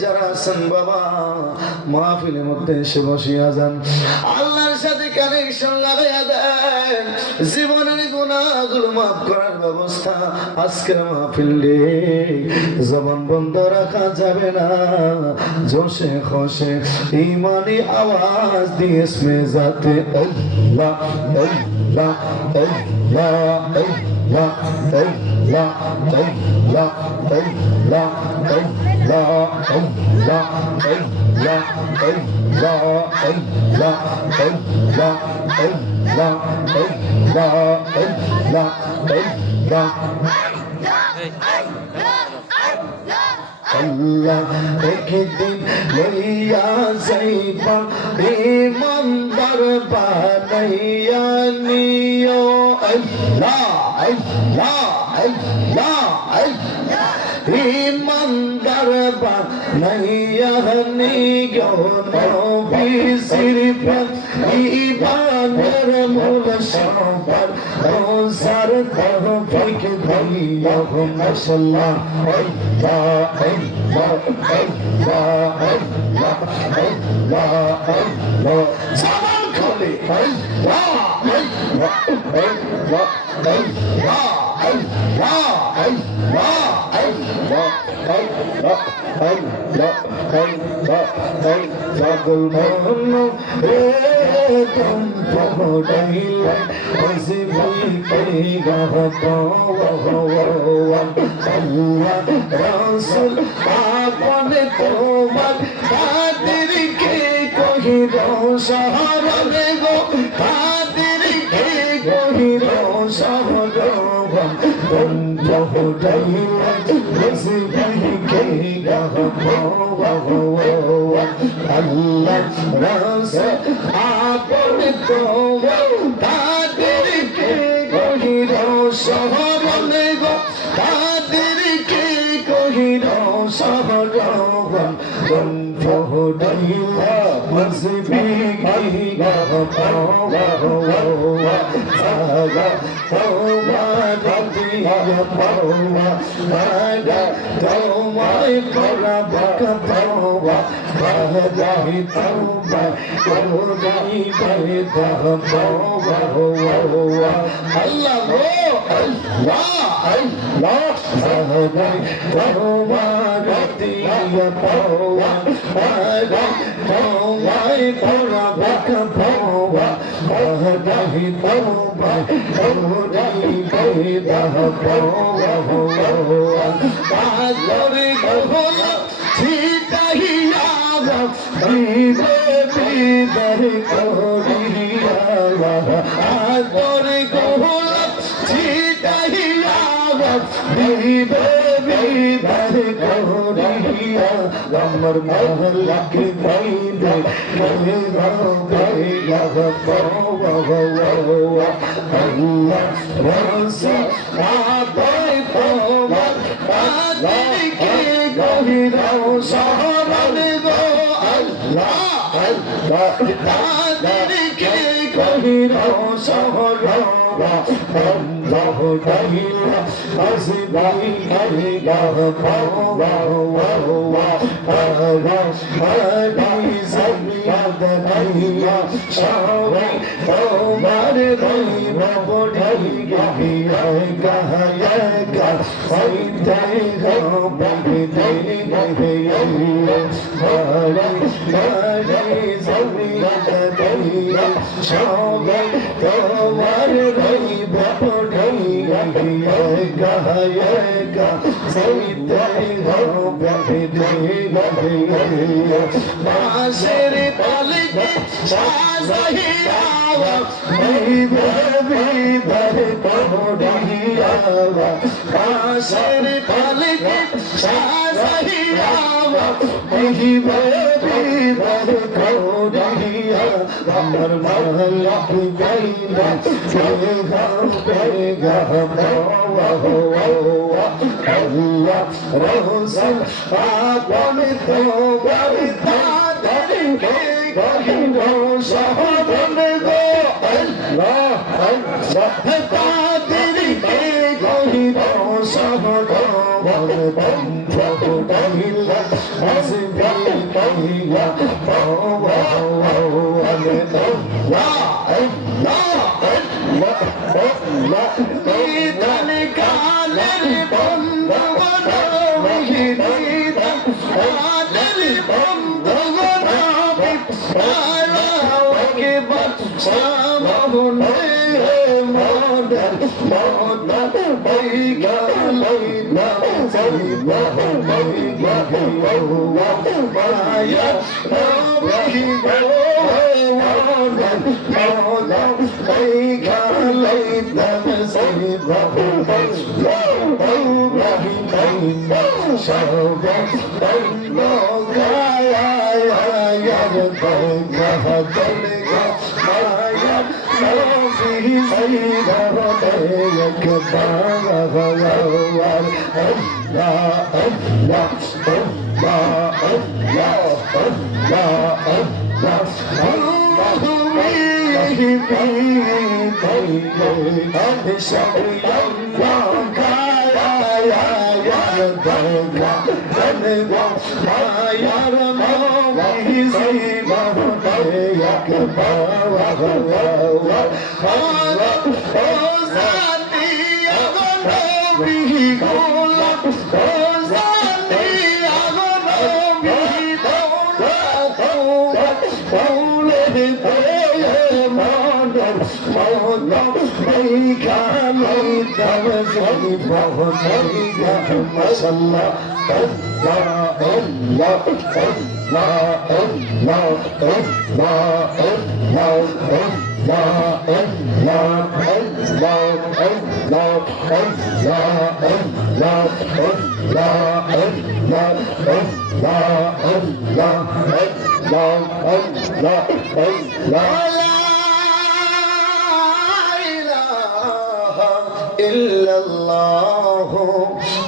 যারা আছেন বাবা মাহফিলের মধ্যে এসে বসিয়া যান, আল্লাহর সাথে কানেকশন লাগাইয়া দেন, জীবনের গুনাহগুলো মাফ করার ব্যবস্থা আজকের মাহফিলে জবান বন্ধ রাখা যাবে না। জোশে খোশে ইমানি আওয়াজ দিয়ে ইসমে জাতে আল্লাহ আল্লাহ আল্লাহ আল্লাহ আল্লাহ আল্লাহ আল্লাহ আল্লাহ একদিন লইয়া যাইবা ইমানদার বানাইয়া নিও আল্লাহ আল্লাহ আল্লাহ আল্লাহ ইমানদার বানাইয়া নিও নবীর প্রেম ইমানের মূল সবার রোজার তৌফিক দিও মাশাআল্লাহ আল্লাহ আল্লাহ আল্লাহ আল্লাহ আল্লাহ আল্লাহ জবান খুলে আল্লাহ আল্লাহ আল্লাহ আল্লাহ আল্লাহ আল্লাহ আল্লাহ আল্লাহ আল্লাহ আল্লাহ সকল মন তুম পড়াইলে ওসিবি কে গাতো আল্লাহ রাসূল আপনে তোমার খাতির কে কহিরো শহরে গো খাতির কে কহিরো শহরে তুম পড়াইলে ওসিবি কে গাতো আল্লাহ রাসূল আপনে তোমার খাতির কে কহিরো শহরে গো খাতির কে কহিরো শহরে তুম পড়াইলে ওসিবি কে গাতো সাগা তোমার দিয়া পাওয়া সাগা তোমায় করা বাকা পাওয়া বাহাই তওবা কোরাই বেদা পাওয়া আল্লাহ গো আল্লাহ আল্লাহ সাগা তোমার দিয়া পাওয়া সাগা তোমায় করা বাকা পাওয়া বাহাই তওবা কোরাই বেদা পাওয়া পাগলে গহলা ছিটাইয়া বিদে বিদে করিয়া পাগলে গহলা ছিটাইয়া বিদে বিদে করিয়া আমার মালিক বাইদে কে দাও গাইয়া পাওয়া আল্লাহ রাসূল আপাই তোমার খাতির কে কহিরো শহরে গো আল্লাহ আল্লাহ খাতির কে কহিরো শহরে আল্লাহ দাইলা আসবাই গাইলা পাওয়া আল্লাহ সবিয়াদ নাইয়া সবাই তোমার দইব বড়াই গিয়া গায়া গা সাইতে গো বগদে গিয়া বাড়ি বাড়ি সবিয়াদ নাইয়া সবাই তোমার দইব বড়াই গিয়া গায়া গা সাইতে গো বগদে গিয়া মাসের পালকে সাজাইয়া বিদর করিয়া মাসের পালকে সাজাইয়া বিদর করিয়া আমার মালিক গাইলা বেগা আল্লাহ রাসূল আপনে তোমার খাতির কে কহিরো শহরে গো আল্লাহ আল্লাহ খাতির কে কহিরো শহরে বন্ধ করিলা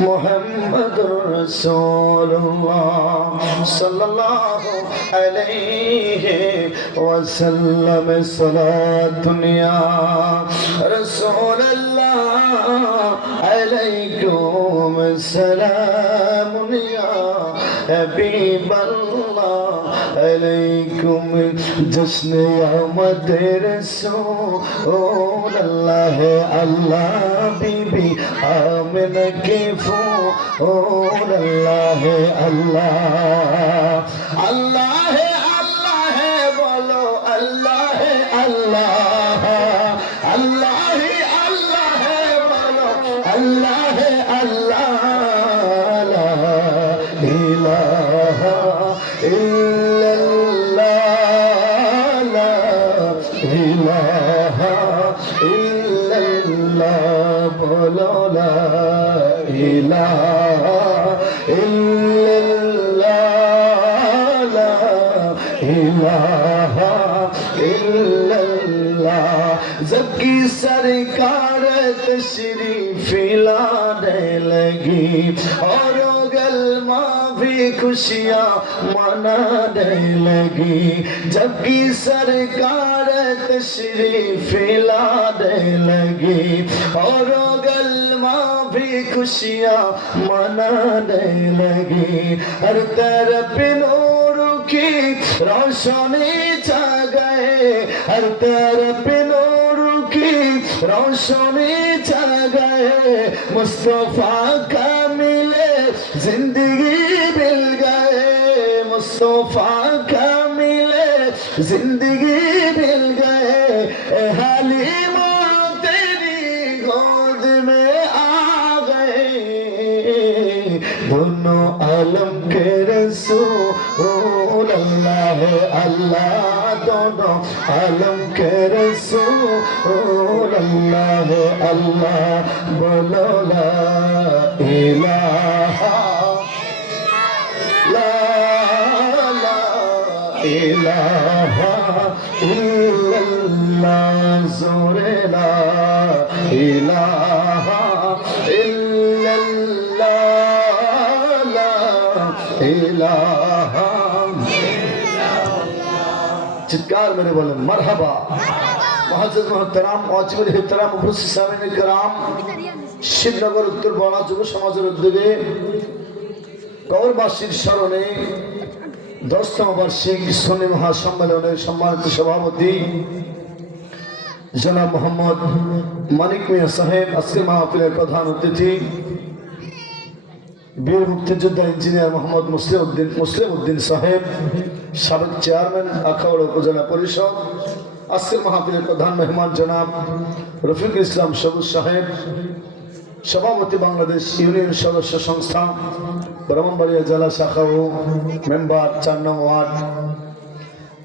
मुहम्मदुर रसूलुल्लाह सल्लल्लाहु अलैहि वसल्लम सलातुनिया रसूलल्लाह अलैकुम सलामुनिया हबीबल्लाह अलैकुम जश्न आमद रसूलल्लाह अल्लाह बीबी आमिना के फूल अल्लाह अल्लाह अल्लाह अल्लाह बोलो अल्लाह अल्लाह अल्लाह अल्लाह बोलो अल्लाह अल्लाह ला इलाहा इल्लल्लाह ला इलाहा इल्लल्लाह बोलो ला इलाहा इल्लल्लाह ला इलाहा इल्लल्लाह जबकि सरकार तशरीफ लाने लगी और गलमा भी खुशियाँ मनाने लगी जबकि सरकार तशरीफ लाने लगी और गलमा भी खुशियाँ मनाने लगी हर तरफ नूर की रोशनी छा गए हर तरफ नूर की रोशनी छा गए मुस्तफा का मिले जिंदगी मिल गए मुस्तफा का मिले जिंदगी मिल गए हालिमा तेरी गोद में आ गए दोनों आलम के रसूल अल्लाह अल्लाह दोनों आलम के रसूल अल्लाह अल्लाह बोलो ला इलाहा ला इलाहा इल्लल्लाह जोरे ला इलाहा इल्लल्लाह ला इलाहा चित्कार मेरे बोले मरहबा मुअज़्ज़ज़ मुहतरम वाजिबुल इहतराम उपस्थित सामने कराम शिवनगर उत्तर बाड़ा যুব সমাজের উদ্যোগে কবরবাসীর স্মরণে 10তম বার্ষিক সুন্নি মহাসম্মেলনের সম্মানিত সভাপতি জনাব মোহাম্মদ মানিক মিয়া সাহেব, আজকের মাহফিলের প্রধান অতিথি বীর মুক্তিযোদ্ধা ইঞ্জিনিয়ার মোহাম্মদ মুসলিম উদ্দিন সাহেব, সাবেক চেয়ারম্যান আখাউড়া উপজেলা পরিষদ, আজকের মাহফিলের প্রধান মেহমান জনাব রফিকুল ইসলাম সবুজ সাহেব, সভাপতি বাংলাদেশ ইউনিয়ন সদস্য সংস্থা ব্রাহ্মণবাড়িয়া জেলা শাখা ও মেম্বার 4 নং ওয়ার্ড।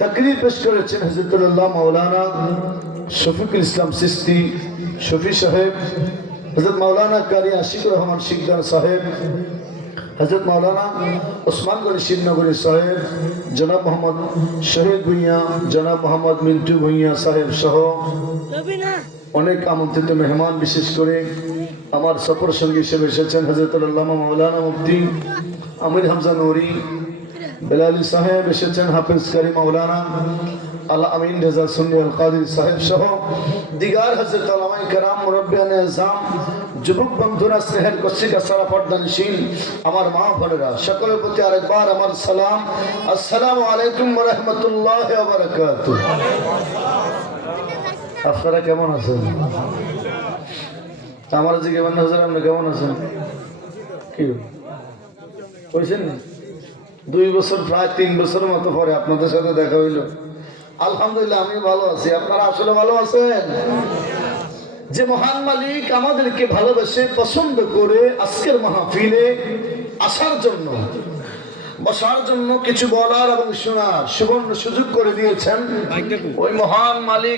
তাকরীর পেশ করেছেন হযরতুল্লাহ মাওলানা শফিকুল ইসলাম চিশতি শফি সাহেব, হযরত মাওলানা কারি আশিকুর রহমান শিকদার সাহেব, হযরত মাওলানা ওসমান গনি শিবনগরী সাহেব, জনাব মোহাম্মদ শহীদ ভুঁইয়া, জনাব মোহাম্মদ মিন্টু ভুঁইয়া সাহেব সহ অনেক আমন্ত্রিত মেহমান, বিশেষ করে আমার সফর সঙ্গী হিসেবে এসেছেন হযরতুল্লাহ মাওলানা মুফতি আমির হামজা নুরি বেলালি সাহেব, এসেছেন হাফেজ কারি মাওলানা আল আমিন রেজা সুন্নি আল কাদির সাহেব সহ দিগার হযরত উলামায়ে কেরাম, মুরব্বিয়ানে আযম, যুবক বন্ধুরা, স্নেহের কশিকা সারা পর্দানশীল আমার মা বোনেরা, সকলের প্রতি আরেকবার আমার সালাম। আসসালামু আলাইকুম ওয়া রাহমাতুল্লাহি ওয়া বারাকাতুহু। আপনারা কেমন আছেন? আমার যে কেমন আছেন, আপনি কেমন আছেন? কি কইছেন না? 2 বছর, প্রায় 3 বছরের মতো পরে আপনাদের সাথে দেখা হইল। আলহামদুলিল্লাহ আমি ভালো আছি। আপনারা আসলে ভালো আছেন? যে মহান মালিক আমাদেরকে ভালোবেসে পছন্দ করে আজকের মাহফিলে আসার জন্য, বসার জন্য, কিছু বলার এবং শোনার সুবর্ণ সুযোগ করে দিয়েছেন, ওই মহান মালিক